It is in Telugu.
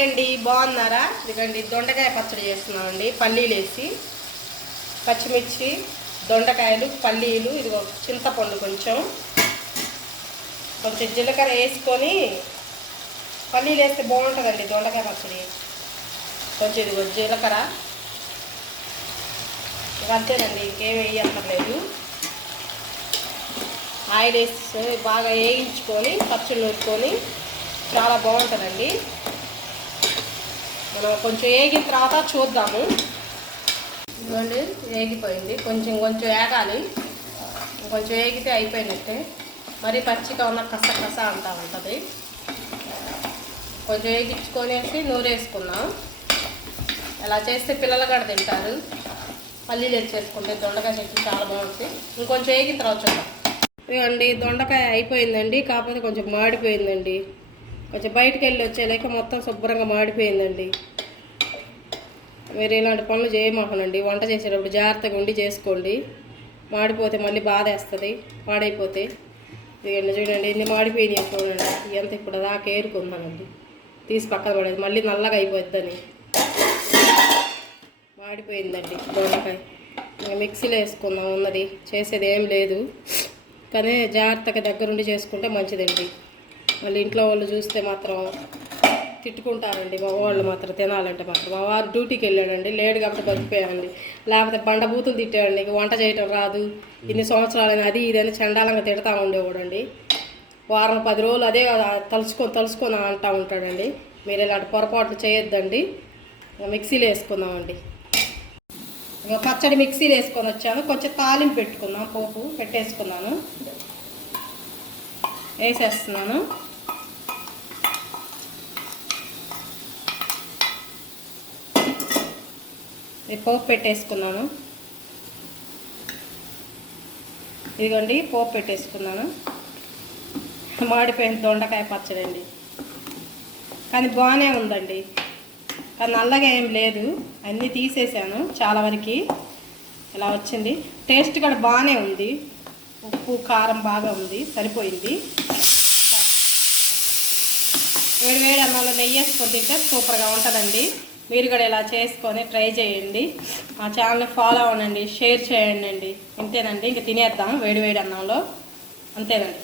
హాయ్ అండి బాగున్నారా? ఇదిగండి దొండకాయ పచ్చడి చేస్తున్నామండి పల్లీలు వేసి పచ్చిమిర్చి దొండకాయలు పల్లీలు ఇదిగో చింతపండు కొంచెం. కొంచెం జీలకర్ర వేసుకొని పల్లీలు వేస్తే బాగుంటుందండి దొండకాయ పచ్చడి. కొంచెం ఇదిగో జీలకర్ర. ఇక అంతేనండి ఇంకేం వేయక్కర్లేదు. ఆయిల్ వేసి బాగా వేయించుకొని పచ్చడి నూరుకొని చాలా బాగుంటుందండి. మనం కొంచెం వేగిన తర్వాత చూద్దాము. ఇదిగోండి వేగిపోయింది కొంచెం కొంచెం వేగాలి కొంచెం వేగితే అయిపోయినట్టే. మరీ పచ్చిగా ఉన్న కస కస అంతా ఉంటుంది. కొంచెం వేగించుకొనేసి నూరేసుకుందాం ఎలా చేస్తే పిల్లలు కూడా తింటారు. పల్లీలు తెచ్చేసుకుంటే దొండకాయ చట్నీ చాలా బాగుంటుంది ఇంకొంచెం వేగిన తర్వాత చూద్దాం. ఇవ్వండి దొండకాయ అయిపోయిందండి. కాకపోతే కొంచెం మాడిపోయిందండి. కొంచెం బయటకు వెళ్ళి వచ్చేలాక మొత్తం శుభ్రంగా మాడిపోయిందండి. మీరు ఇలాంటి పనులు చేయమాకనండి వంట చేసేటప్పుడు జాగ్రత్తగా ఉండి చేసుకోండి. మాడిపోతే మళ్ళీ బాధ వేస్తుంది మాడైపోతే ఇదిగండి చూడండి ఎన్ని మాడిపోయినాయి చూడండి. ఎంత ఇప్పుడు దాకా ఏరుకుందానండి తీసి పక్కన పడేది. మళ్ళీ నల్లగా అయిపోద్దని. మాడిపోయిందండి దొండకాయ. ఇంకా మిక్సీలో వేసుకుందాం ఉన్నది. చేసేది ఏం లేదు. కానీ జాగ్రత్తగా దగ్గరుండి చేసుకుంటే మంచిదండి. మళ్ళీ ఇంట్లో వాళ్ళు చూస్తే మాత్రం తిట్టుకుంటారండి. మా వాళ్ళు మాత్రం తినాలంటే మాత్రం. మా వారు డ్యూటీకి వెళ్ళాడండి. లేడు కాబట్టి బతికిపోయామండి లేకపోతే బండ బూతులు తిట్టాడండి ఇక వంట చేయటం రాదు. ఇన్ని సంవత్సరాలు అది ఇదని చండాలంగా తిడతా ఉండేవాడండి. వారం పది రోజులు అదే తలుచుకొని తలుచుకొని అంటూ ఉంటాడండి. మీరు ఇలాంటి పొరపాట్లు చేయొద్దండి. మిక్సీలో వేసుకుందామండి. ఇంకా పచ్చడి మిక్సీలో వేసుకొని వచ్చాను. కొంచెం తాలింపు పెట్టుకుందాం. పోపు పెట్టేసుకున్నాను. వేసేస్తున్నాను. పోపు పెట్టేసుకున్నాను. ఇదిగోండి పోపు పెట్టేసుకున్నాను. మాడిపోయిన దొండకాయ పచ్చడి అండి కానీ బాగానే ఉందండి. కానీ నల్లగా ఏం లేదు. అన్నీ తీసేసాను చాలా వరకు. ఇలా వచ్చింది. టేస్ట్ కూడా బాగానే ఉంది. ఉప్పు కారం బాగా ఉంది. సరిపోయింది. వేడి వేడి అన్నంలో నెయ్యి వేసుకొని తింటే సూపర్గా ఉంటుందండి. మీరు కూడా ఇలా చేసుకొని ట్రై చేయండి. మా ఛానల్ని ఫాలో అవ్వనండి షేర్ చేయండి అండి ఇంతేనండి ఇంక తినేద్దాం వేడి వేడి అన్నంలో. అంతేనండి.